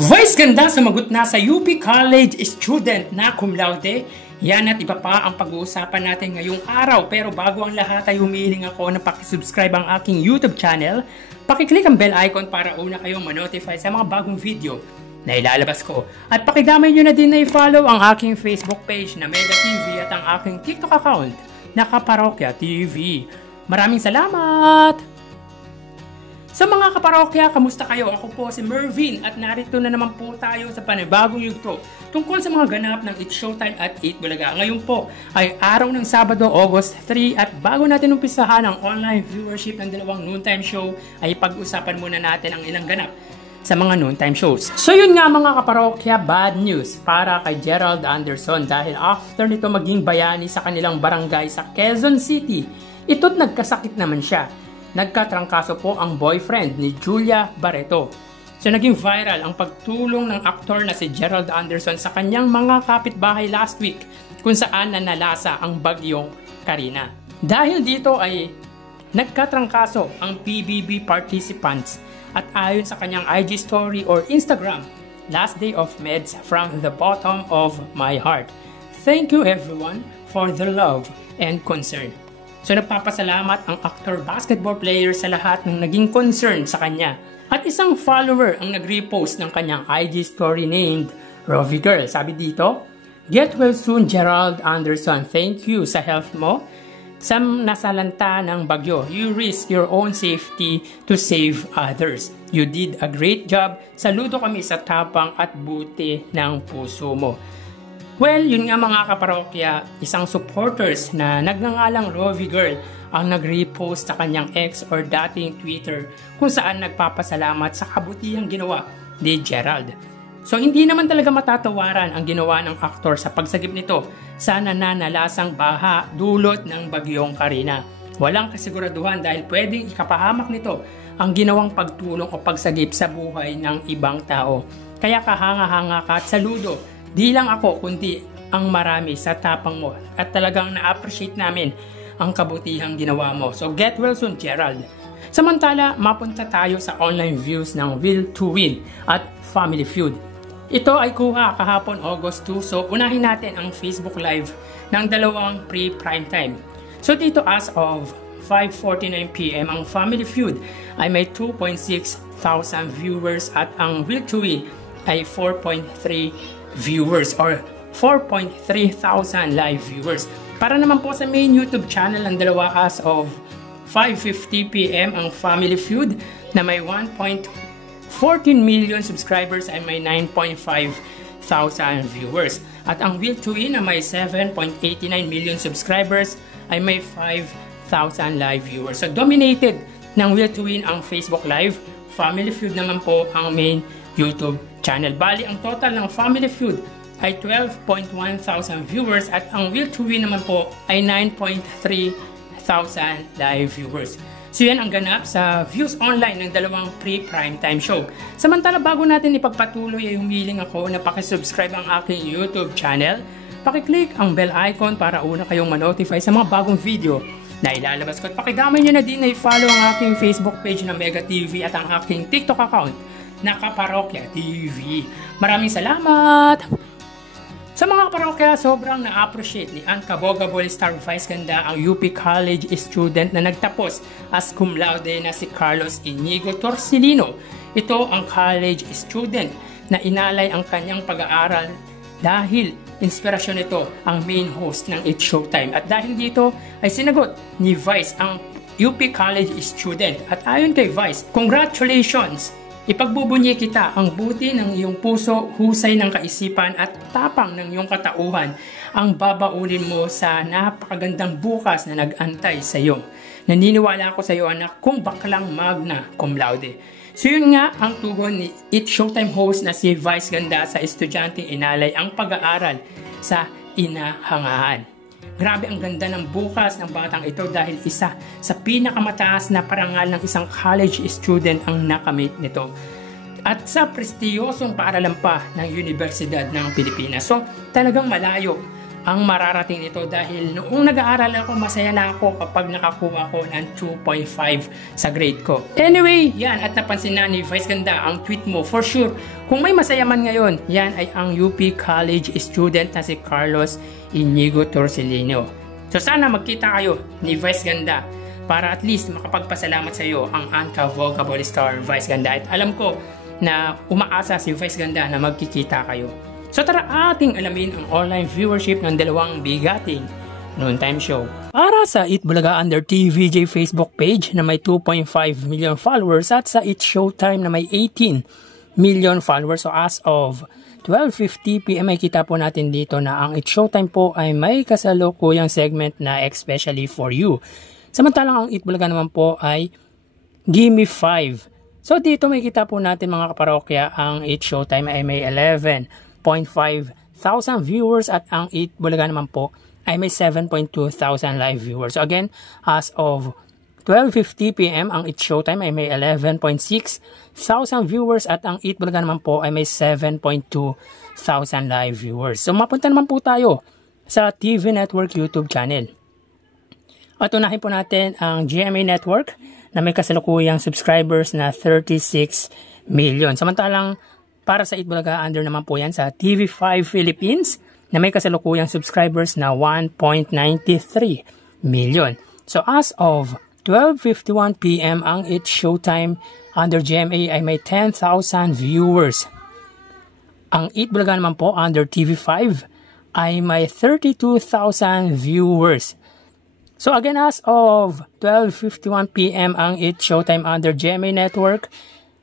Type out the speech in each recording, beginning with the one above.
Vice ganda sumagot na sa UP College student na cum laude. Yan at iba pa ang pag-uusapan natin ngayong araw. Pero bago ang lahat ay humihiling ako na pakisubscribe ang aking YouTube channel. Pakiclick ang bell icon para una kayong manotify sa mga bagong video na ilalabas ko. At pakidamay nyo na din na i-follow ang aking Facebook page na Mega TV at ang aking TikTok account na Kaparokya TV. Maraming salamat! Sa mga kaparokya, kamusta kayo? Ako po si Mervin at narito na naman po tayo sa panibagong yugto tungkol sa mga ganap ng It's Showtime at 8 Bulaga. Ngayon po ay araw ng Sabado, August 3 at bago natin umpisahan ang online viewership ng dalawang noontime show ay pag-usapan muna natin ang ilang ganap sa mga noontime shows. So yun nga mga kaparokya, bad news para kay Gerald Anderson dahil after nito maging bayani sa kanilang barangay sa Quezon City, ito't nagkasakit naman siya. Nagkatrangkaso po ang boyfriend ni Julia Barreto. So naging viral ang pagtulong ng aktor na si Gerald Anderson sa kanyang mga kapitbahay last week kung saan nanalasa ang bagyong Karina. Dahil dito ay nagkatrangkaso ang PBB participants at ayon sa kanyang IG story or Instagram, last day of meds from the bottom of my heart. Thank you everyone for the love and concern. So nagpapasalamat ang actor basketball player sa lahat ng naging concern sa kanya. At isang follower ang nag-repost ng kanyang IG story named Rovi Girl. Sabi dito, "Get well soon Gerald Anderson. Thank you sa health mo. Sa nasalanta ng bagyo, you risk your own safety to save others. You did a great job. Saludo kami sa tapang at buti ng puso mo." Well, yun nga mga kaparokya, isang supporters na nagngangalang Rovi Girl ang nag-repost sa kanyang ex or dating Twitter kung saan nagpapasalamat sa kabutihang ginawa ni Gerald. So hindi naman talaga matatawaran ang ginawa ng aktor sa pagsagip nito sa nananalasang baha dulot ng bagyong Karina. Walang kasiguraduhan dahil pwedeng ikapahamak nito ang ginawang pagtulong o pagsagip sa buhay ng ibang tao. Kaya kahanga-hanga ka at saludo. Di lang ako kundi ang marami sa tapang mo at talagang na-appreciate namin ang kabutihang ginawa mo. So get well soon Gerald. Samantala, mapunta tayo sa online views ng Will to Win at Family Feud. Ito ay kuha kahapon August 2, so unahin natin ang Facebook Live ng dalawang pre-primetime. So dito as of 5:49 PM ang Family Feud ay may 2.6 thousand viewers at ang Will to Win ay 4.3 viewers or 4.3 thousand live viewers. Para naman po sa main YouTube channel ng dalawa as of 5:50 PM ang Family Feud na may 1.14 million subscribers ay may 9.5 thousand viewers. At ang Will to Win na may 7.89 million subscribers ay may 5,000 live viewers. So dominated ng Will to Win ang Facebook Live. Family Feud naman po ang main YouTube channel. Bali, ang total ng Family Feud ay 12.1 thousand viewers at ang Will to Win naman po ay 9.3 thousand live viewers. So yan ang ganap sa views online ng dalawang pre-primetime show. Samantala, bago natin ipagpatuloy ay humiling ako na pakisubscribe ang aking YouTube channel. Pakiclick ang bell icon para una kayong manotify sa mga bagong video na ilalabas ko. At pakidamay nyo na din na i-follow ang aking Facebook page na Mega TV at ang aking TikTok account na Kaparokya TV. Maraming salamat! Sa mga kaparokya, sobrang na-appreciate ni Ann Cabogabol Star Vice Ganda ang UP College student na nagtapos as cum laude na si Carlos Inigo Torcilino. Ito ang college student na inalay ang kanyang pag-aaral dahil inspirasyon nito ang main host ng It's Showtime. At dahil dito ay sinagot ni Vice ang UP College student. At ayon kay Vice, congratulations! Ipagbubunyi kita ang buti ng iyong puso, husay ng kaisipan at tapang ng iyong katauhan ang babaunin mo sa napakagandang bukas na nag-antay sa iyo. Naniniwala ako sa iyo anak kung baklang magna cum laude. So yun nga ang tugon ni It's Showtime host na si Vice Ganda sa estudyanteng inalay ang pag-aaral sa inahangahan. Grabe ang ganda ng bukas ng batang ito dahil isa sa pinakamataas na parangal ng isang college student ang nakamit nito. At sa prestiyosong paaralan pa ng Universidad ng Pilipinas. So talagang malayo ang mararating nito dahil noong nag-aaral ako, masaya na ako kapag nakakuha ko ng 2.5 sa grade ko. Anyway, yan, at napansin na ni Vice Ganda ang tweet mo. For sure, kung may masaya man ngayon, yan ay ang UP College student na si Carlos Inigo Torcelino. So sana magkita kayo ni Vice Ganda para at least makapagpasalamat sa iyo ang Anka Vocable Star Vice Ganda. At alam ko na umaasa si Vice Ganda na magkikita kayo. So tara ating alamin ang online viewership ng dalawang bigating noontime show. Para sa Eat Bulaga under TVJ Facebook page na may 2.5 million followers at sa Eat Showtime na may 18 million followers. So as of 12:50 PM ay kita po natin dito na ang Eat Showtime po ay may kasalukuyang segment na especially for you. Samantalang ang Eat Bulaga naman po ay Gimme 5. So dito may kita po natin mga kaparokya ang Eat Showtime ay may 11.5 thousand viewers at ang Eat Bulaga naman po ay may 7.2 thousand live viewers. So again, as of 12:50 PM ang Eat Showtime ay may 11.6 thousand viewers at ang Eat Bulaga naman po ay may 7.2 thousand live viewers. So mapunta naman po tayo sa TV Network YouTube channel. At unahin po natin ang GMA Network na may kasalukuyang subscribers na 36 million. Samantalang para sa Eat Bulaga under naman po yan sa TV5 Philippines na may kasalukuyang subscribers na 1.93 million. So as of 12:51 PM ang Eat Showtime under GMA ay may 10,000 viewers. Ang Eat Bulaga naman po under TV5 ay may 32,000 viewers. So again, as of 12:51 PM ang Eat Showtime under GMA Network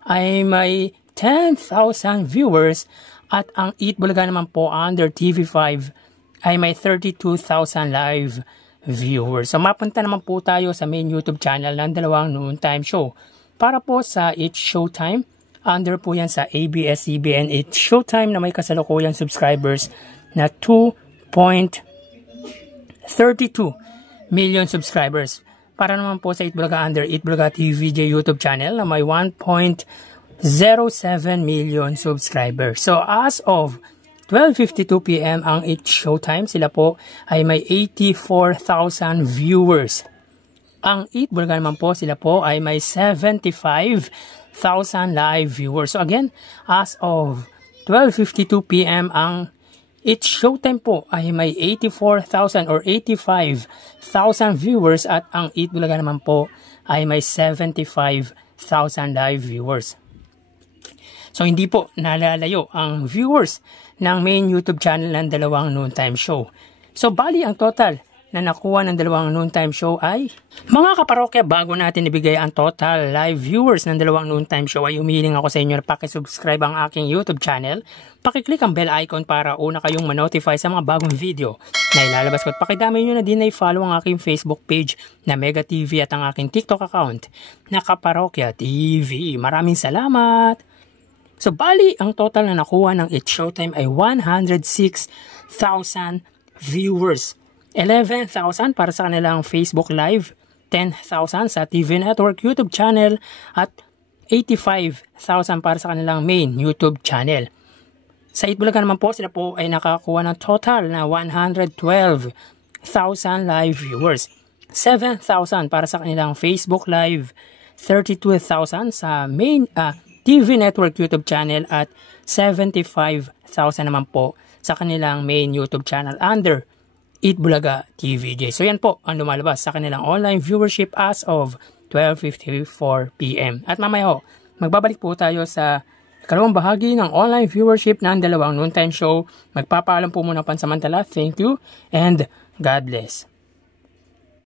ay may 10,000 viewers at ang Eat Bulaga naman po under TV5 ay may 32,000 live viewers. So mapunta naman po tayo sa main YouTube channel ng dalawang noontime show. Para po sa Eat Showtime, under po yan sa ABS-CBN Eat Showtime na may kasalukuyang subscribers na 2.32 million subscribers. Para naman po sa Eat Bulaga under Eat Bulaga TVJ YouTube channel na may 1.07 million subscribers. So as of 12:52 PM ang Eat Showtime, sila po ay may 84,000 viewers. Ang Eat Bulaga naman po, sila po ay may 75,000 live viewers. So again, as of 12:52 PM ang Eat Showtime po ay may 84,000 or 85,000 viewers at ang Eat Bulaga naman po ay may 75,000 live viewers. So hindi po nalalayo ang viewers ng main YouTube channel ng dalawang noontime show. So bali ang total na nakuha ng dalawang noontime show ay, mga kaparokya, bago natin ibigay ang total live viewers ng dalawang noontime show ay humihiling ako sa inyo na pakisubscribe ang aking YouTube channel. Pakiclick ang bell icon para una kayong manotify sa mga bagong video na ilalabas ko. At pakidami nyo na din na i-follow ang aking Facebook page na Mega TV at ang aking TikTok account na Kaparokya TV. Maraming salamat! So bali, ang total na nakuha ng Eat Showtime ay 106,000 viewers. 11,000 para sa kanilang Facebook Live, 10,000 sa TV Network YouTube channel, at 85,000 para sa kanilang main YouTube channel. Sa Eat Bulaga naman po, sila po ay nakakuha ng total na 112,000 live viewers. 7,000 para sa kanilang Facebook Live, 32,000 sa main TV Network YouTube channel at 75,000 naman po sa kanilang main YouTube channel under Eat Bulaga TVJ. So yan po ang lumalabas sa kanilang online viewership as of 12:54 PM. At mamaya ho, magbabalik po tayo sa ikalawang bahagi ng online viewership ng dalawang noontime show. Magpapaalam po muna pansamantala. Thank you and God bless.